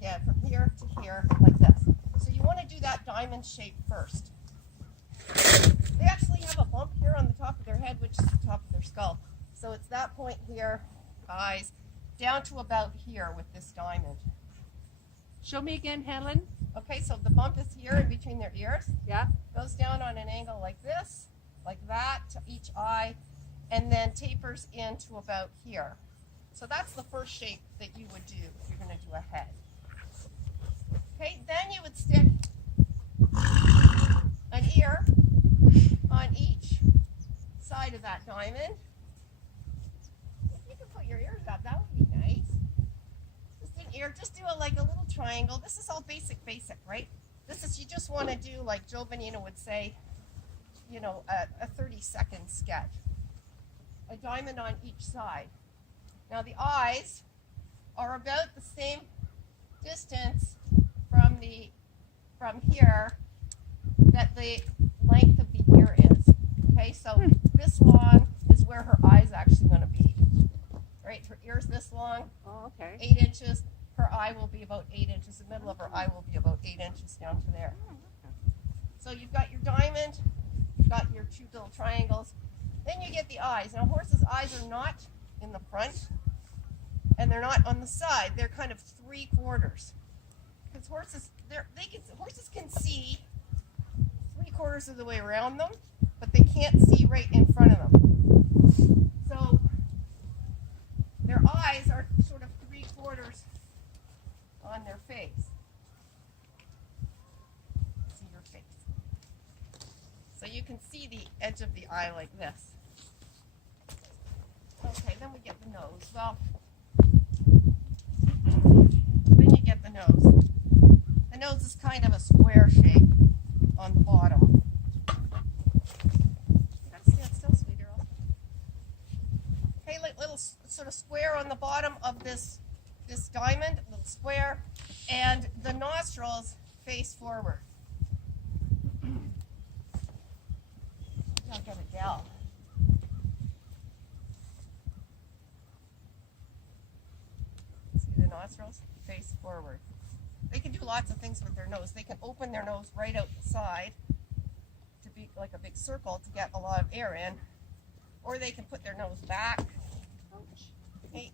again, from here to here, like this. So you want to do that diamond shape first. They actually have a bump here on the top of their head, which is the top of their skull. So it's that point here, eyes, down to about here with this diamond. Show me again, Helen. Okay, so the bump is here in between their ears. Yeah. Goes down on an angle like this, like that, to each eye, and then tapers into about here. So that's the first shape that you would do if you're going to do a head. Okay, then you would stick an ear on each side of that diamond. If you could put your ears up, that would be nice. Just an ear, just do like a little triangle. This is all basic, right? This is, you just want to do, like Joe Benino would say, you know, a 30-second sketch. A diamond on each side. Now the eyes are about the same distance from here that the length of the ear is. Okay, so this long is where her eye is actually going to be. Right, her ear's this long, Oh, okay. 8 inches. Her eye will be about 8 inches. The middle of her eye will be about 8 inches down to there. So you've got your diamond, you've got your two little triangles. Then you get the eyes. Now horses' eyes are not in the front, and they're not on the side. They're kind of 3/4. Because horses can see 3/4 of the way around them, but they can't see right in front of them. So their eyes are sort of 3/4 on their face. See your face. So you can see the edge of the eye like this. Okay, then we get the nose. Well, when you get the nose is kind of a square shape on the bottom. Stand still, sweet girl. Okay, like little sort of square on the bottom of this diamond, little square, and the nostrils face forward. I'll get it down. See the nostrils? Face forward. They can do lots of things with their nose. They can open their nose right out the side to be like a big circle to get a lot of air in, or they can put their nose back. Okay,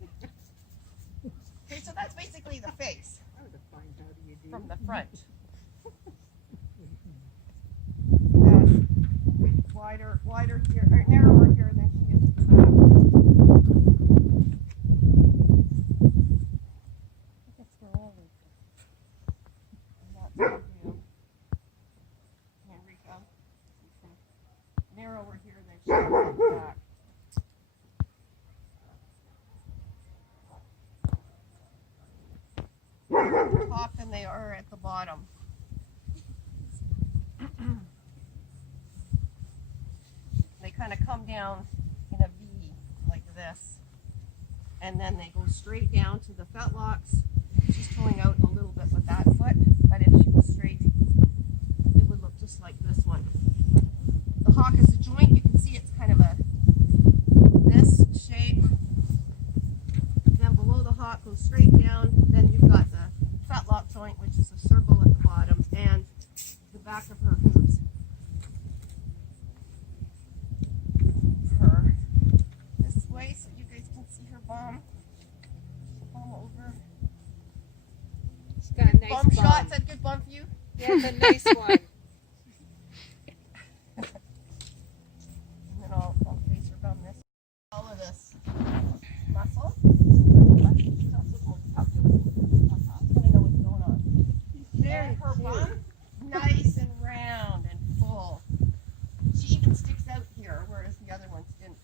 so that's basically the face from the front. Wider here, or narrower here than she is at the back. That's Dorita. And that's for you, Enrico. Narrower here than she is at the back. At the top than they are at the bottom. They kind of come down in a V like this, and then they go straight down to the fetlocks. She's pulling out a little bit with that foot, but if she was straight, it would look just like this one. The hock is a joint. You can see it's kind of this shape. Then below the hock goes straight down. Then you've got the fetlock joint, which is a circle at the bottom, and the back of her hooves. Her this way so you guys can see her bum. Bum over. She's got a nice Bum shot. Is that a good bum for you? Yeah, it's a nice one. And then I'll face her bum this. All of this muscle. There, her bum, nice and round and full. She even sticks out here, whereas the other ones didn't.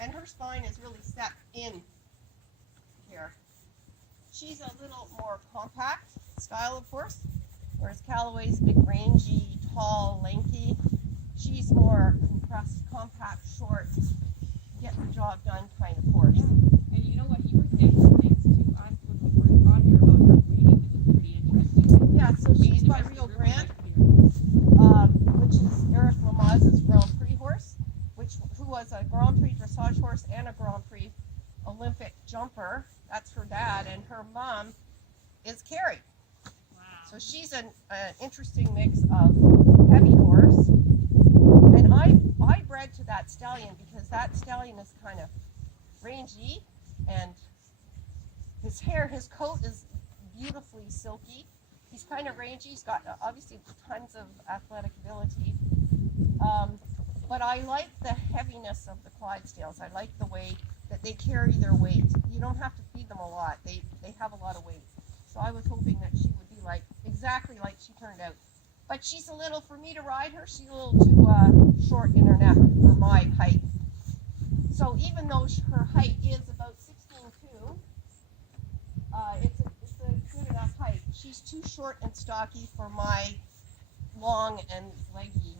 And her spine is really set in here. She's a little more compact style of horse, whereas Callaway's big, rangy, tall, lanky. She's more compressed, compact, short, get the job done kind of horse. And you know what, you were saying some things to us when we were on here about her breeding. It was pretty interesting. Yeah, so she's by Rio Grande, which is Eric Lamaze's Grand Prix horse, who was a Grand Prix dressage horse and a Grand Prix, a Olympic jumper. That's her dad, and her mom is Carrie. Wow. So she's an interesting mix of heavy horse. And I bred to that stallion because that stallion is kind of rangy, and his hair, his coat is beautifully silky. He's kind of rangy. He's got obviously tons of athletic ability. But I like the heaviness of the Clydesdales. I like the way that they carry their weight. You don't have to feed them a lot. They have a lot of weight. So I was hoping that she would be like exactly like she turned out. But she's a little, for me to ride her, she's a little too short in her neck for my height. So even though her height is about 16'2", it's a good enough height. She's too short and stocky for my long and leggy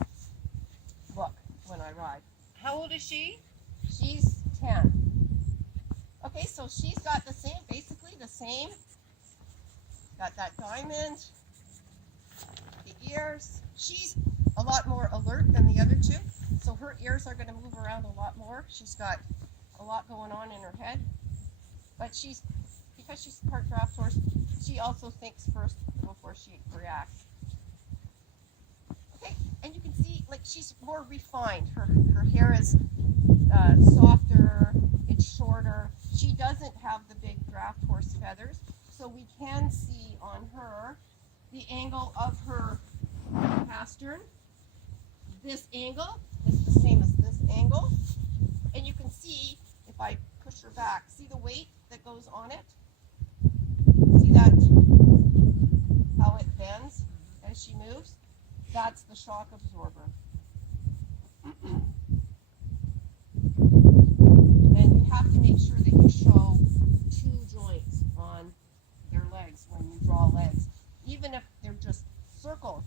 look when I ride. How old is she? She's 10. Okay, so she's got the same, basically the same. Got that diamond, the ears. She's a lot more alert than the other two, so her ears are going to move around a lot more. She's got a lot going on in her head, but because she's part draft horse, she also thinks first before she reacts. Okay, and you can see like she's more refined. Her hair is softer, it's shorter. She doesn't have the big draft horse feathers, so we can see on her the angle of her pastern. This angle is the same as this angle, and you can see if I push her back, see the weight that goes on it? See that, how it bends as she moves? That's the shock absorber. And you have to make sure that you show 2 joints on their legs when you draw legs. Even if they're just circles.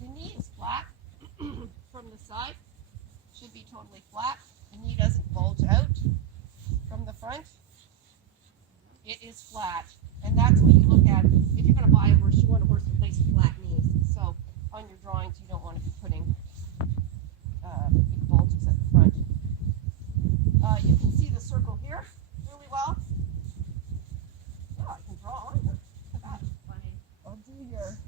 The knee is flat from the side. Should be totally flat. The knee doesn't bulge out from the front. It is flat. And that's what you look at if you're going to buy a horse. You want a horse with nice flat knees. So on your drawings, you don't want to be putting big bulges at the front. You can see the circle here really well. Yeah, I can draw on her. Look at that. Funny. I'll do your...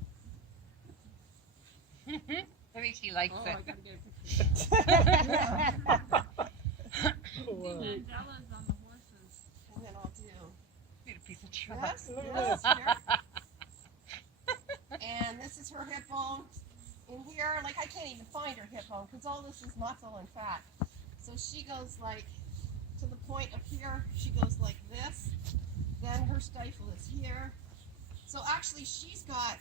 I think she likes Oh, it. I gotta get a picture. And Mandela's on the horses. then I'll do Need a piece of chalk. this here. And this is her hip bone. In here, like I can't even find her hip bone because all this is muscle and fat. So she goes like to the point of here. She goes like this. Then her stifle is here. So actually she's got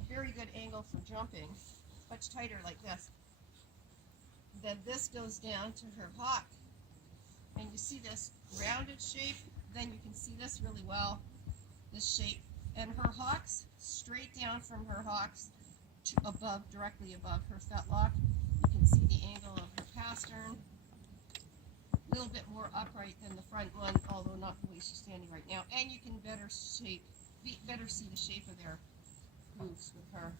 a very good angle for jumping. It's much tighter like this. Then this goes down to her hock. And you see this rounded shape. Then you can see this really well. This shape. And her hocks, straight down from her hocks to above, directly above her fetlock. You can see the angle of her pastern. A little bit more upright than the front one, although not the way she's standing right now. And you can better see the shape of their hooves with her.